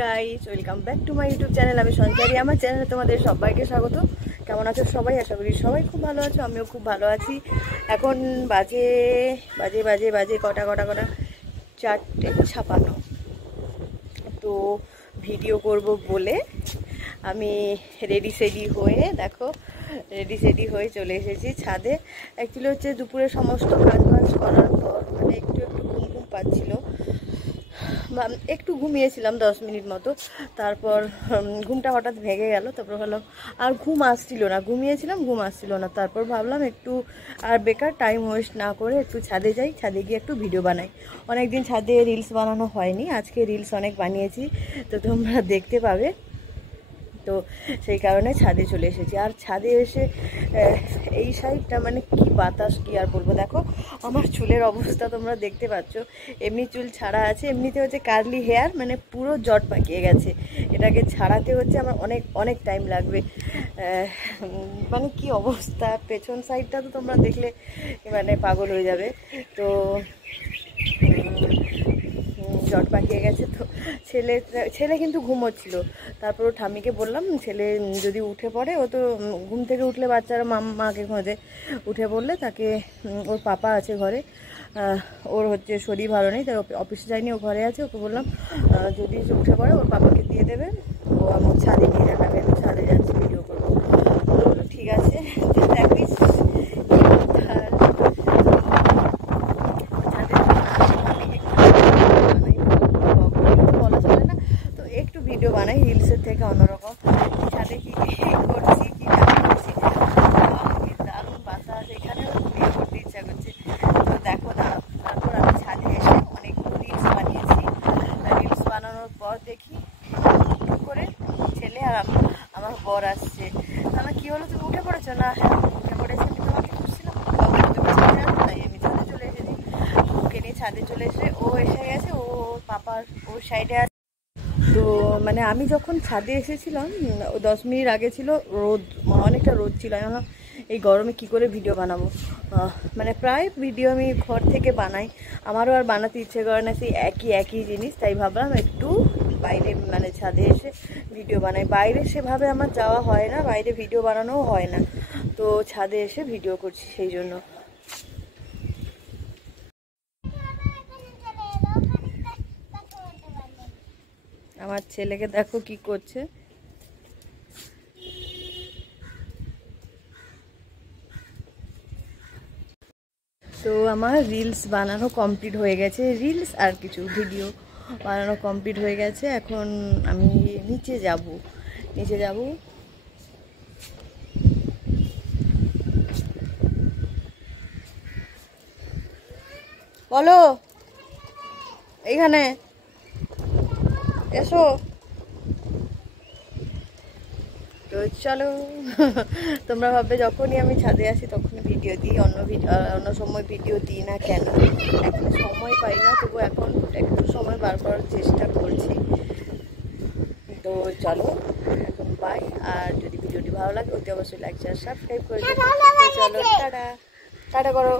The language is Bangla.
Guys, welcome back to my YouTube channel. আমি সঞ্চারী। আমার চ্যানেলে তোমাদের সবাইকে স্বাগত। কেমন আছো সবাই? আশা করি সবাই খুব ভালো আছো, আমিও খুব ভালো আছি। এখন বাজে বাজে বাজে বাজে কটা 4:56। তো ভিডিও করব বলে আমি রেডি হয়ে চলে এসেছি ছাদে। অ্যাকচুয়ালি হচ্ছে দুপুরে সমস্ত কাজ করার পর মানে একটু ঘুম পাচ্ছিল, একটু ঘুমিয়েছিলাম 10 মিনিট মতো। তারপর ঘুমটা হঠাৎ ভেঙে গেল। তারপর ভাবলাম আর ঘুম আসছিল না, ঘুম আসছিল না। তারপর ভাবলাম একটু আর বেকার টাইম ওয়েস্ট না করে একটু ছাদে যাই, ছাদে গিয়ে একটু ভিডিও বানাই। অনেক দিন ছাদে রিলস বানানো হয়নি, আজকে রিলস অনেক বানিয়েছি, তো তোমরা দেখতে পাবে। তো সেই কারণে ছাদে চলে এসেছি। আর ছাদে এসে এই সাইডটা মানে কি বাতাস, কি আর বলবো। দেখো আমার চুলের অবস্থা তোমরা দেখতে পাচ্ছ। এমনি চুল ছাড়া আছে, এমনিতে হচ্ছে কার্লি হেয়ার, মানে পুরো জট পাকিয়ে গেছে। এটাকে ছাড়াতে হচ্ছে আমার অনেক টাইম লাগবে। মানে কি অবস্থা, পেছন সাইডটা তো তোমরা দেখলে মানে পাগল হয়ে যাবে। তো জট পাকিয়ে গেছে। তো ছেলে কিন্তু ঘুমোচ্ছিল। তারপর ঠাম্মিকে বললাম ছেলে যদি উঠে পড়ে, ও তো ঘুম থেকে উঠলে বাচ্চারা মাকে খোঁজে, উঠে পড়লে তাকে, ওর পাপা আছে ঘরে, ওর হচ্ছে শরীর ভালো নেই, তাই অফিসে যায়নি, ও ঘরে আছে। ওকে বললাম যদি উঠে পড়ে ওর পাপাকে দিয়ে দেবে, ও আমার ছাদে নিয়ে দেখাবে, আমি ছাদে যাচ্ছি ভিডিও করবো। বললো ঠিক আছে। দেখিস ভিডিও বানাই রিলসের থেকে অন্যরকম। ছাদে কি করছি, কি না করছি, দারুণ বাতাস, এখানে ভিডিও করতে ইচ্ছা করছে। তো দেখো তারপর আমি ছাদে এসে অনেকগুলো রিলস বানিয়েছি। রিলস বানানোর পর দেখি করে ছেলে আর আমার বর আসছে। আমার কি হলো, তুমি উঠে পড়েছো? না, হ্যাঁ উঠে পড়েছি, আমি তোমাকে খুঁজছিলাম, তুমি ছাদে আসো, তাই আমি ছাদে চলে এসেছি। ওকে নিয়ে ছাদে চলে এসে ও এসে গেছে, ও পাপার ওর সাইডে আছে। তো মানে আমি যখন ছাদে এসেছিলাম 10 মিনিট আগে ছিল রোদ, অনেকটা রোদ ছিল। আমি ভাবলাম এই গরমে কি করে ভিডিও বানাবো। মানে প্রায় ভিডিও আমি ঘর থেকে বানাই, আমারও আর বানাতে ইচ্ছে করে না সেই একই জিনিস। তাই ভাবলাম একটু বাইরে মানে ছাদে এসে ভিডিও বানাই। বাইরে সেভাবে আমার যাওয়া হয় না, বাইরে ভিডিও বানানোও হয় না, তো ছাদে এসে ভিডিও করছি সেই জন্য। আমার ছেলেকে দেখো কি করছে। তো আমার রিলস বানানো কমপ্লিট হয়ে গেছে, রিলস আর কিছু ভিডিও বানানো কমপ্লিট হয়ে গেছে। এখন আমি নিচে যাব। বলো, এইখানে এসো। তো চলো, তোমরা ভাববে যখনই আমি ছাদে আসি তখন ভিডিও দিই, অন্য সময় ভিডিও দিই না কেন। এখন সময় পাই না, তবু এখন একটু সময় বার করার চেষ্টা করছি। তো চলো এখন বাই। আর যদি ভিডিওটি ভালো লাগে অতি অবশ্যই লাইক শেয়ার সাবস্ক্রাইব করে দিও। চলো টাটা করো।